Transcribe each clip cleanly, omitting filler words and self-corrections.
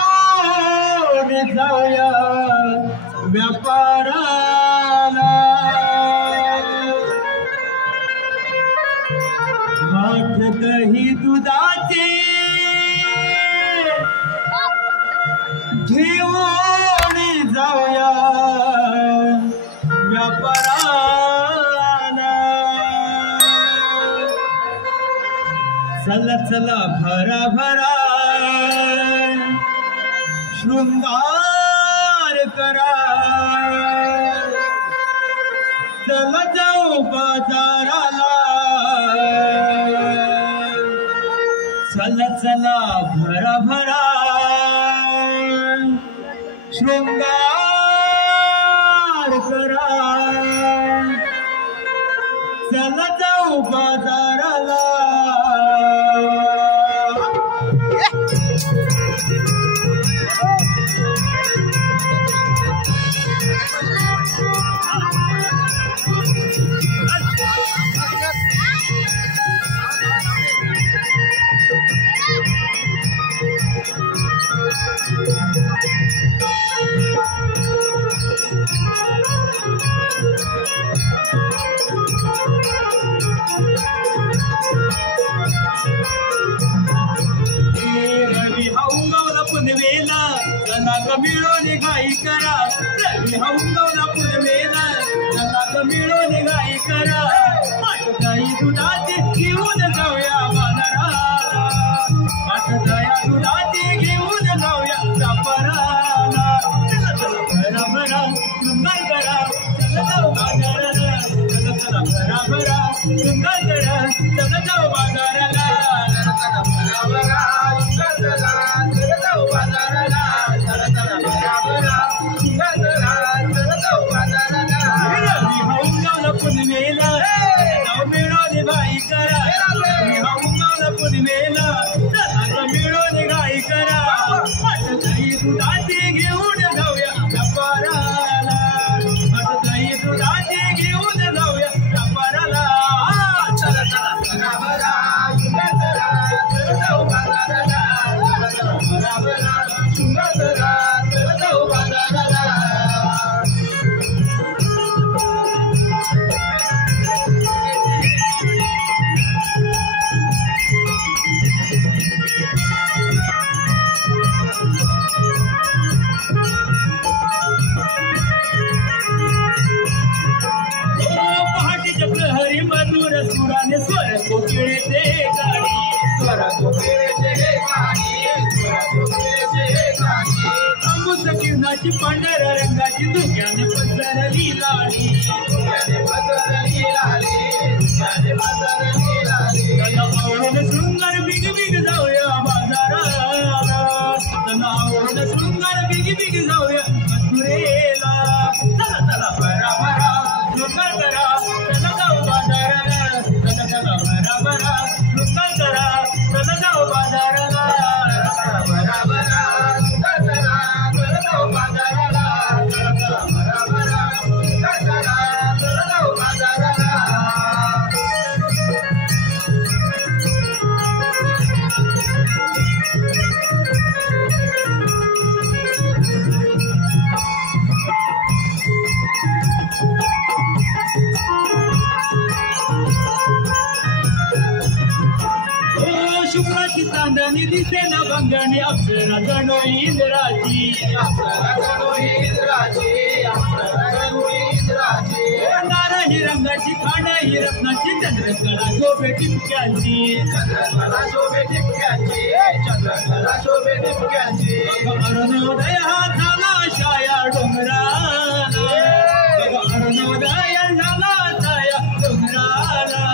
घेऊन जाऊया व्यापाराला माठ दही दुधाचे घेऊन जाऊया व्यापाराला चला चला भरा भरा शृंगार करा चला जाऊ बाजाराला चला चला भरा भरा शृंगार करा चला जाऊ बाजाराला पुनवेला जनाग मिळून घाई करा रवी हंगवला पुनवेला जनाग मिळून घाई करा माठदाई दुधाची घेऊन जाऊया बाजाराला माठदाया दुधाची घेऊन जाऊया व्यापाराला चला चला भरा भरा शृंगार करा चला जाऊ बाजाराला चला चला भरा भरा शृंगार करा चला जाऊ बाजाराला चला चला भरा भरा शृंगार करा पुनवेला नाव मिळून घाई करा पुनवेला नाव मिळून घाई करा माठदाई दुधाची घेऊन जाऊया व्यापाराला माठदाई दुधाची घेऊन जाऊया व्यापाराला चला चला भरा भरा शृंगार करा चला जाऊ बाजाराला चला भरा भरा शृंगार करा चला जाऊ बाजाराला हरी मधुर सुराने स्वर कोकिळेचे गाणी स्वर कोकिळेचे गाणी स्वर कोकिळेचे गाणी अंबुस किरणाची पांढऱ्या रंगाची धुक्याने पसरली लाली धुक्याने पसरली लाली धुक्याने पसरली लाली त्यांना आवडून शृंगार बिग बिग जाऊया बाजाराला त्यांना आवडून शृंगार बिग बिग जाऊया मथुरेला चला चला भरा भरा शृंगार करा चला जाऊ बाजाराला चला चला भरा भरा शृंगार करा चला जाऊ बाजाराला भरा भरा शृंगार करा चला जाऊ बाजाराला चला चला भरा भरा शृंगार करा चला जाऊ बाजाराला शुक्राची चांदणी दिसे ना गंगाने अप्सरा जणू इंद्राची अप्सरा जणू इंद्राची अप्सरा जणू इंद्राची नारही रंगाची खाण ही रत्नाची चंद्रकला शोभे टिपक्याची चंद्रकला शोभे टिपक्याची चंद्रकला शोभे टिपक्याची अरुणोदय हा झाला छाया डोंगराला अरुणोदय झाला छाया डोंगराला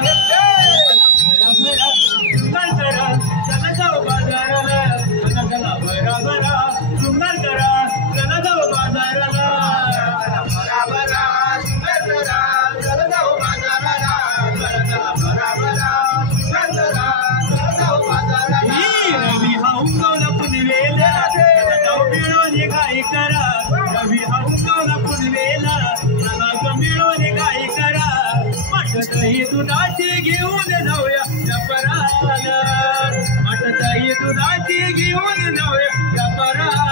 चला जाऊ बाजाराला चला चला भरा भरा शृंगार करा चला जाऊ बाजाराला भरा भरा शृंगार करा चला जाऊ बाजाराला चला चला भरा भरा शृंगार करा चला जाऊ बाजाराला रवी हा उगवला पुनवेला चला जाऊ मिळून घाई करा रवी हा उगवला दुधाची घेऊन नव्हे व्यापाराला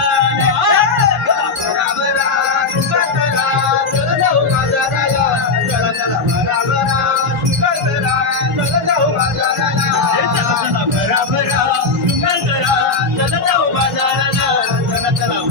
भराभरा शुगतरा चल जाऊ बाजाराला चला चला भराभरा शुगतरा चल जाऊ बाजाराला चला भराभरा शुगतरा चल जाऊ बाजाराला चला चला